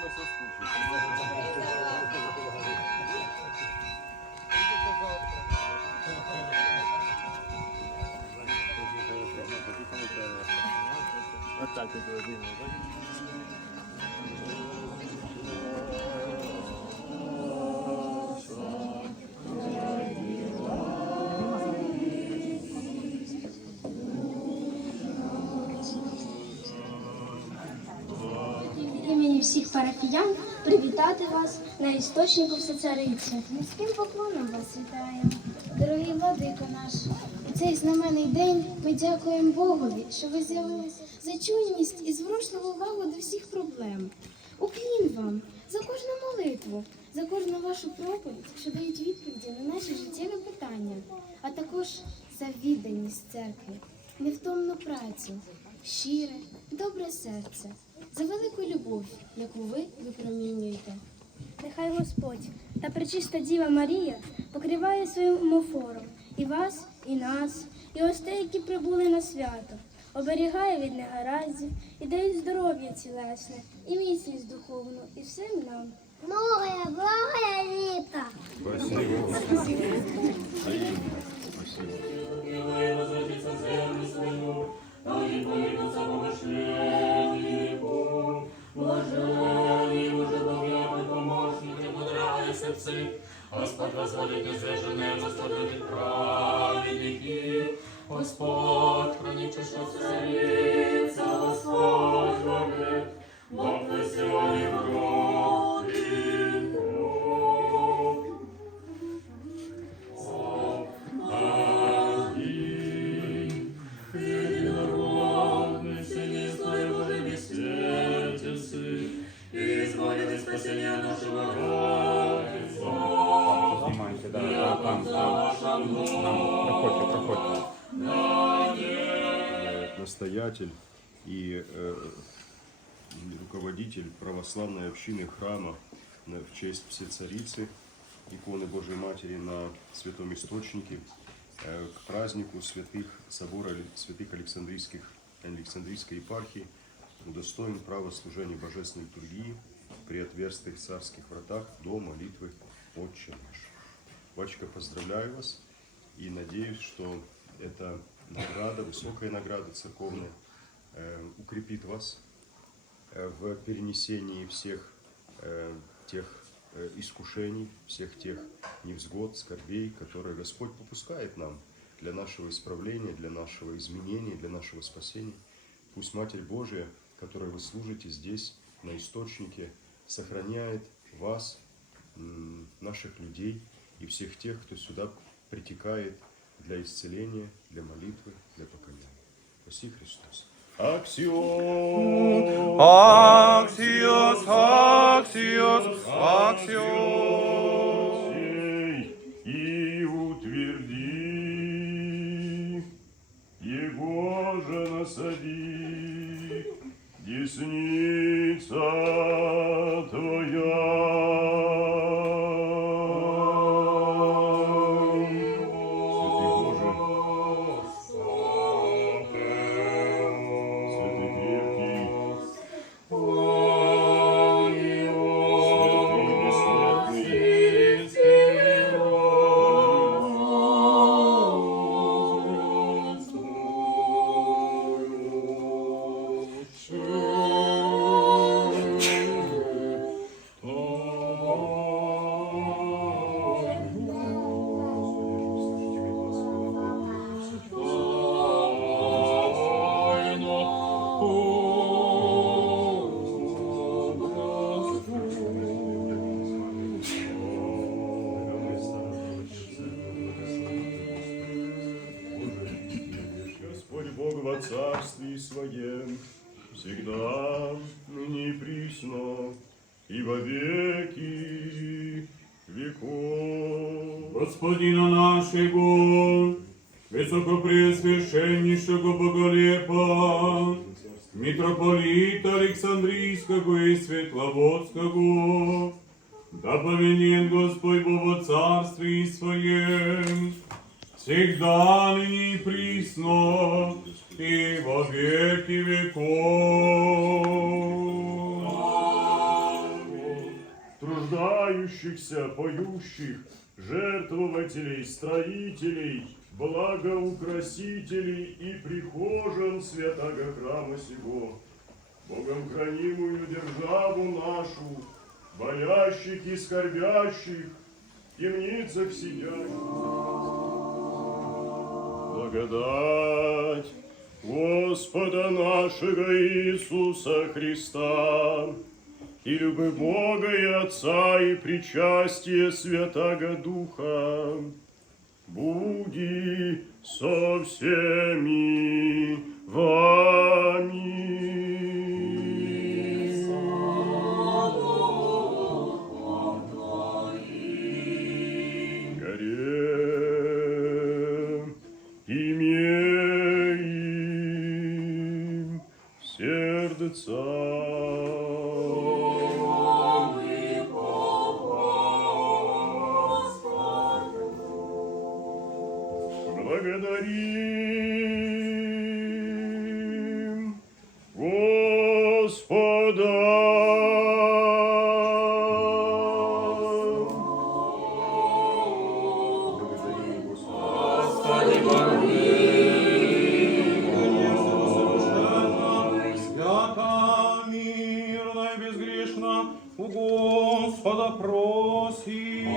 вами соскучився. Імені всіх парафіян привітати вас на істочнику всецариці. Низьким поклоном вас вітаємо. Дорогий владико наш, у цей знаменний день ми дякуємо Богові, що ви з'явилися за чуйність і зворушливу увагу до всіх проблем. Уклін вам за кожну молитву, за кожну вашу проповідь, що дають відповіді на наші життєві питання, а також за відданість церкві, невтомну працю, щире, добре серце, за велику любов, яку ви випромінюєте. Нехай Господь та пречиста Діва Марія покриває своїм омофором і вас, і нас, і гостей, які прибули на свято, оберігає від негараздів і дає здоров'я цілесне, і міцність духовну, і всім нам. Многое, мудрає серце, Господь возводит изверженные, Господь любит Знімайте, да, там, там, там, настоятель и э, руководитель православной общины храма в честь Всецарицы, иконы Божьей Матери на Святом Источнике, э, к празднику святых собора святых Александрийских, Александрийской епархии удостоен права служения Божественной литургии при отверстых царских вратах до молитвы Отче наш. Батюшка, поздравляю вас и надеюсь, что эта награда, высокая награда церковная, э, укрепит вас э, в перенесении всех э, тех искушений, всех тех невзгод, скорбей, которые Господь попускает нам для нашего исправления, для нашего изменения, для нашего спасения. Пусть Матерь Божия, которой вы служите здесь, на источнике, сохраняет вас, наших людей и всех тех, кто сюда притекает для исцеления, для молитвы, для покаяния. Спаси Христос. Аксиос! Аксиос, Аксиос, Аксиос. И утверди, Его же насади, десница Твоя. И присно, и во веки веков. Господина нашего, високопреосвященнішого Боголепа, митрополита Александрийского и Светловодского, да повинен Господь Бог во царстве своем, всегда ныне и присно, и во веки веков. Труждающихся, поющих, жертвователей, строителей, благоукрасителей и прихожан святого храма сего, Богом хранимую державу нашу, болящих и скорбящих, в темницах сидящих. Благодать Господа нашего Иисуса Христа и любовь Бога и Отца и причастие Святаго Духа буди со всеми вами. благодарим Господа. Благодарим Господа. Господи, у Господа просим.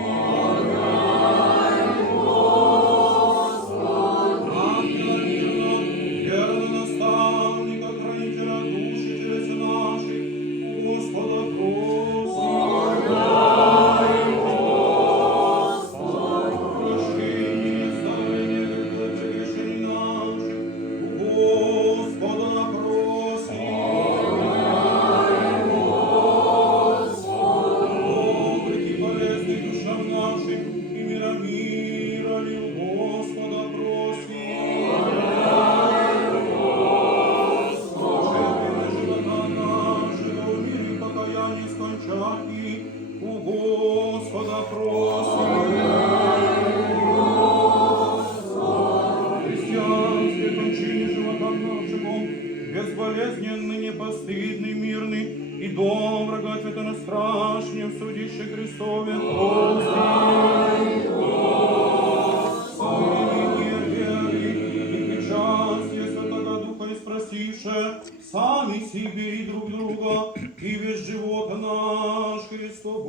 Друга, и весь живот наш Христу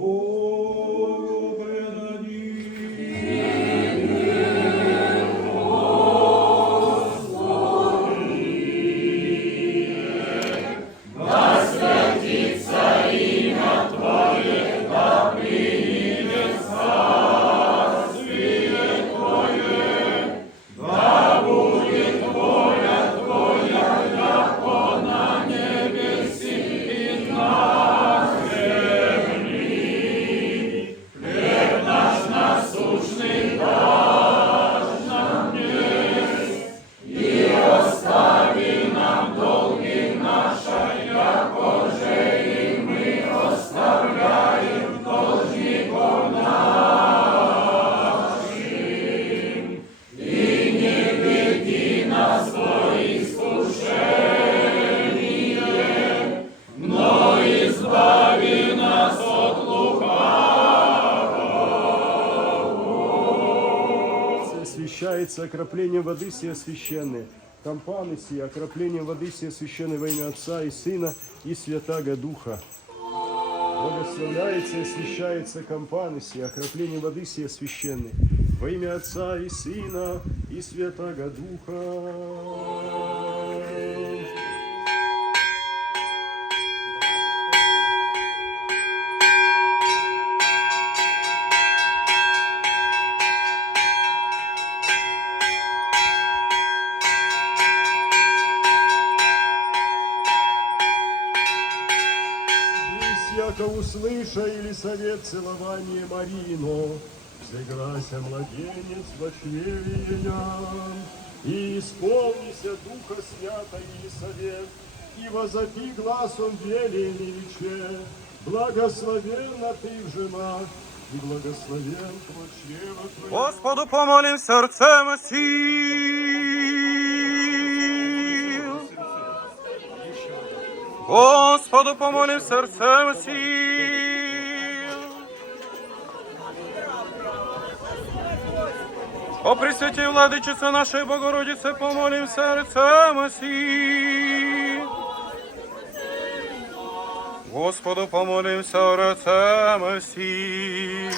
освящается окроплением воды сия священной. Кампаны сия окроплением воды сия священной во имя Отца и Сына и Святаго Духа. Благословляется и освящается кампаны сия окроплением воды сия священной во имя Отца и Сына и Святаго Духа. только услышали совет целование Марино, Взыграйся, младенец, в очевея, и исполнися Духа Свято и совет, и возопи глазом веле величе, благословенна ты в женах, и благословен твой чрево твое. Господу помолим сердцем и Господу помолим серцем усім. О Пресвятій владичице нашої Богородице, помолім серцем усім. Господу помолимся. серцем усім.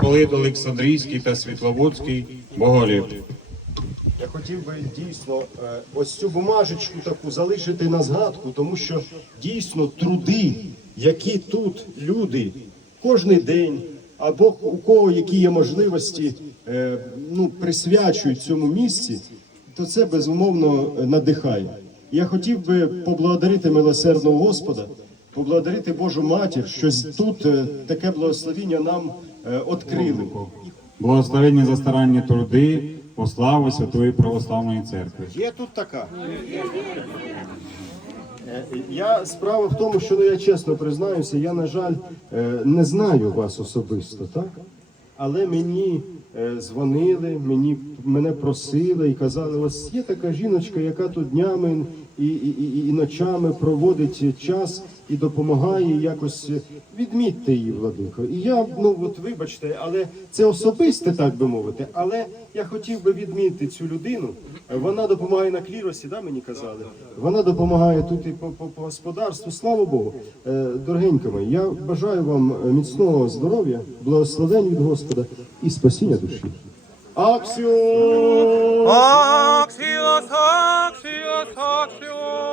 Митрополит Олександрійський та Світловодський Боголів. Я хотів би дійсно е, ось цю бумажечку таку залишити на згадку, тому що дійсно труди, які тут люди кожен день, або у кого які є можливості, е, ну, присвячують цьому місці, то це безумовно надихає. Я хотів би поблагодарити милосердного Господа, поблагодарити Божу матір, що тут е, таке благословіння нам е, відкрили. Благословенні за старанні труди по славу Святої Православної Церкви. Є тут така. Я справа в тому, що ну, я чесно признаюся, я, на жаль, е, не знаю вас особисто, так? Але мені е, дзвонили, мені, мене просили і казали, ось є така жіночка, яка тут днями і, і, і, і ночами проводить час і допомагає якось е, відмітьте її, владико. І я, ну от вибачте, але це особисте, так би мовити. Але я хотів би відмітити цю людину. Вона допомагає на кліросі, да, мені казали. Вона допомагає тут і по, по, по господарству. Слава Богу. Е, дорогенька мої, я бажаю вам е, міцного здоров'я, благословень від Господа і спасіння душі. Аксіо! Аксіос, аксіос, аксіос.